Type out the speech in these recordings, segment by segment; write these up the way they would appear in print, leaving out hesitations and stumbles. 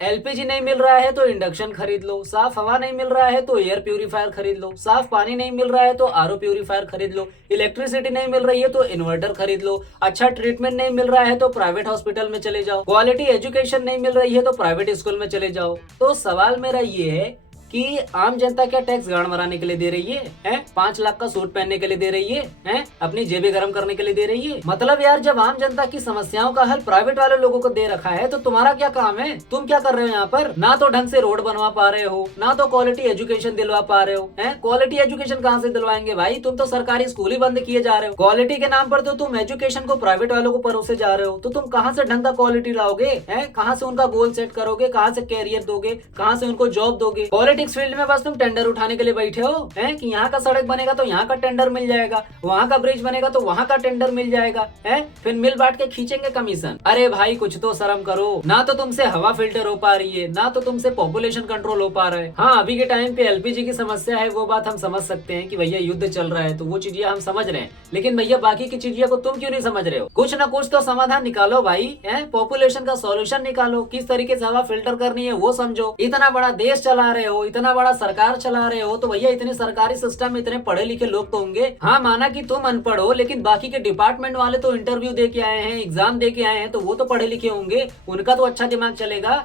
LPG नहीं मिल रहा है तो इंडक्शन खरीद लो, साफ हवा नहीं मिल रहा है तो एयर प्यूरिफायर खरीद लो, साफ पानी नहीं मिल रहा है तो आरओ प्यूरिफायर खरीद लो, इलेक्ट्रिसिटी नहीं मिल रही है तो इन्वर्टर खरीद लो, अच्छा ट्रीटमेंट नहीं मिल रहा है तो प्राइवेट हॉस्पिटल में चले जाओ, क्वालिटी एजुकेशन नहीं मिल रही है तो प्राइवेट स्कूल में चले जाओ। तो सवाल मेरा ये है कि आम जनता क्या टैक्स गाड़ मराने के लिए दे रही है? 5 लाख का सूट पहनने के लिए दे रही है? अपनी जेबें गर्म करने के लिए दे रही है? मतलब यार, जब आम जनता की समस्याओं का हल प्राइवेट वाले लोगों को दे रखा है तो तुम्हारा क्या काम है? तुम क्या कर रहे हो यहाँ पर? ना तो ढंग से रोड बनवा पा रहे हो, ना तो क्वालिटी एजुकेशन दिलवा पा रहे हो। क्वालिटी एजुकेशन कहाँ से दिलवाएंगे भाई? तुम तो सरकारी स्कूल ही बंद किए जा रहे हो। क्वालिटी के नाम पर तो तुम एजुकेशन को प्राइवेट वालों को परोसे जा रहे हो, तो तुम कहाँ से ढंग का क्वालिटी लाओगे? कहाँ से उनका गोल सेट करोगे? कहाँ से कैरियर दोगे? कहाँ से उनको जॉब दोगे? पॉलिटिक्स फील्ड में बस तुम टेंडर उठाने के लिए बैठे हो हैं कि यहाँ का सड़क बनेगा तो यहाँ का टेंडर मिल जाएगा, वहाँ का ब्रिज बनेगा तो वहाँ का टेंडर मिल जाएगा, है फिर मिल बांट के खींचेंगे कमीशन। अरे भाई कुछ तो शर्म करो। ना तो तुमसे हवा फिल्टर हो पा रही है, ना तो तुमसे पॉपुलेशन कंट्रोल हो पा रहा है। हाँ, अभी के टाइम पे एलपीजी की समस्या है, वो बात हम समझ सकते हैं कि भैया युद्ध चल रहा है तो वो चीजें हम समझ रहे हैं, लेकिन भैया बाकी की चीजों को तुम क्यों नहीं समझ रहे हो? कुछ ना कुछ तो समाधान निकालो भाई, पॉपुलेशन का सॉल्यूशन निकालो, किस तरीके से हवा फिल्टर करनी है वो समझो। इतना बड़ा देश चला रहे हो, इतना बड़ा सरकार चला रहे हो, तो भैया इतने सरकारी सिस्टम में इतने पढ़े लिखे लोग तो होंगे। हाँ, माना कि तुम अनपढ़ हो, लेकिन बाकी के डिपार्टमेंट वाले तो इंटरव्यू दे के आए हैं, एग्जाम दे के आए हैं, तो वो तो पढ़े लिखे होंगे, उनका तो अच्छा दिमाग चलेगा।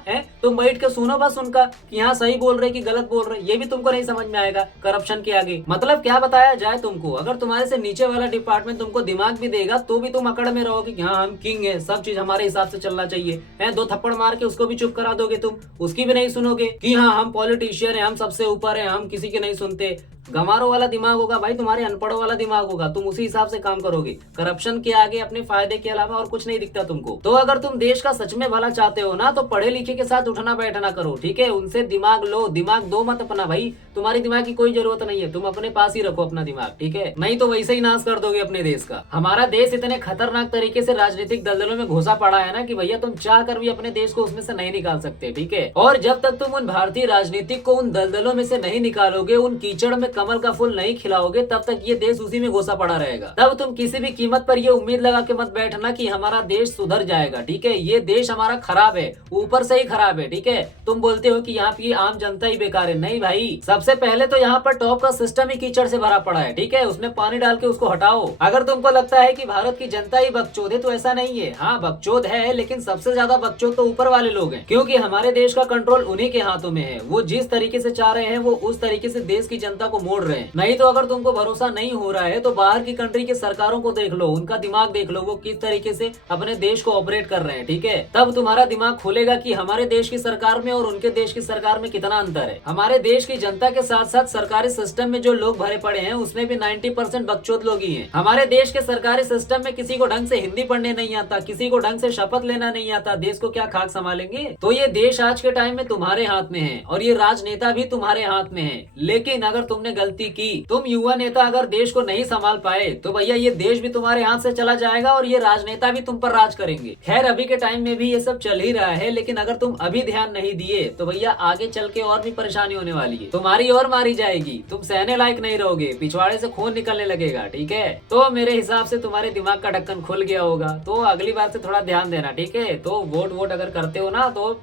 तुम बैठ के सुनो बस उनका कि हाँ सही बोल रहे कि गलत बोल रहे, ये भी तुमको नहीं समझ में आएगा करप्शन के आगे। मतलब क्या बताया जाए तुमको? अगर तुम्हारे से नीचे वाला डिपार्टमेंट तुमको दिमाग भी देगा तो भी तुम अकड़ में रहोगे कि हाँ हम किंग है, सब चीज हमारे हिसाब से चलना चाहिए। 2 थप्पड़ मार के उसको भी चुप करा दोगे, तुम उसकी भी नहीं सुनोगे कि हाँ हम पॉलिटिशियन है, हम सबसे ऊपर है, हम किसी के नहीं सुनते। गंवारों वाला दिमाग होगा भाई, तुम्हारे अनपढ़ों वाला दिमाग होगा, तुम उसी हिसाब से काम करोगे। करप्शन के आगे अपने फायदे के अलावा और कुछ नहीं दिखता तुमको। तो अगर तुम देश का सच में भला चाहते हो ना, तो पढ़े लिखे के साथ उठना बैठना करो, ठीक है? उनसे दिमाग लो, दिमाग दो मत अपना भाई। तुम्हारी दिमाग की कोई जरूरत नहीं है, तुम अपने पास ही रखो अपना दिमाग, ठीक है? नहीं तो वैसे ही नाश कर दोगे अपने देश का। हमारा देश इतने खतरनाक तरीके से राजनीतिक दलदलों में घुसा पड़ा है ना कि भैया तुम चाह कर भी अपने देश को उसमें से नहीं निकाल सकते, ठीक है? और जब तक तुम उन भारतीय राजनीतिक को उन दलदलों में से नहीं निकालोगे, उन कीचड़ में कमल का फूल नहीं खिलाओगे, तब तक ये देश उसी में घुसा पड़ा रहेगा। तब तुम किसी भी कीमत पर ये उम्मीद लगा के मत बैठना कि हमारा देश सुधर जाएगा, ठीक है? ये देश हमारा खराब है, ऊपर से ही खराब है, ठीक है? तुम बोलते हो कि यहाँ की आम जनता ही बेकार है, नहीं भाई। सबसे पहले तो यहाँ पर टॉप का सिस्टम ही कीचड़ से भरा पड़ा है, ठीक है? उसमें पानी डाल के उसको हटाओ। अगर तुमको लगता है कि भारत की जनता ही बकचोद है तो ऐसा नहीं है। हाँ बकचोद है, लेकिन सबसे ज्यादा बकचोद तो ऊपर वाले लोग हैं, क्योंकि हमारे देश का कंट्रोल उन्हीं के हाथों में है। वो जिस तरीके से चाह रहे हैं वो उस तरीके से देश की जनता को मोड़ रहे हैं। नहीं तो अगर तुमको भरोसा नहीं हो रहा है तो बाहर की कंट्री के सरकारों को देख लो, उनका दिमाग देख लो, वो किस तरीके से अपने देश को ऑपरेट कर रहे हैं, ठीक है? तब तुम्हारा दिमाग खुलेगा कि हमारे देश की सरकार में और उनके देश की सरकार में कितना अंतर है। हमारे देश की जनता के साथ साथ सरकारी सिस्टम में जो लोग भरे पड़े हैं उसमें भी 90% बकचोद लोग ही हैं। हमारे देश के सरकारी सिस्टम में किसी को ढंग से हिंदी पढ़ने नहीं आता, किसी को ढंग से शपथ लेना नहीं आता, देश को क्या खाक संभालेंगे? तो ये देश आज के टाइम में तुम्हारे हाथ में है और ये राजनेता भी तुम्हारे हाथ में है। लेकिन अगर तुमने गलती की, तुम युवा नेता अगर देश को नहीं संभाल पाए, तो भैया ये देश भी तुम्हारे हाथ से चला जाएगा और ये राजनेता भी तुम पर राज करेंगे। खैर अभी के टाइम में भी ये सब चल ही रहा है, लेकिन अगर तुम अभी ध्यान नहीं दिए तो भैया आगे चल के और भी परेशानी होने वाली है, तुम्हारी और मारी जाएगी, तुम सहने लायक नहीं रहोगे, पिछवाड़े से खून निकलने लगेगा, ठीक है? तो मेरे हिसाब से तुम्हारे दिमाग का ढक्कन खुल गया होगा, तो अगली बार से थोड़ा ध्यान देना, ठीक है? तो वोट अगर करते हो ना तो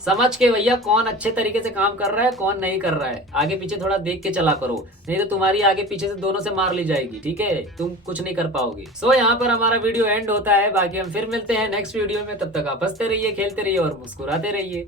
समझ के भैया कौन अच्छे तरीके से काम कर रहा है, कौन नहीं कर रहा है, आगे पीछे थोड़ा देख के चला करो, नहीं तो तुम्हारी आगे पीछे से दोनों से मार ली जाएगी, ठीक है? तुम कुछ नहीं कर पाओगे। सो यहाँ पर हमारा वीडियो एंड होता है, बाकी हम फिर मिलते हैं नेक्स्ट वीडियो में। तब तक आप हंसते रहिए, खेलते रहिए और मुस्कुराते रहिए।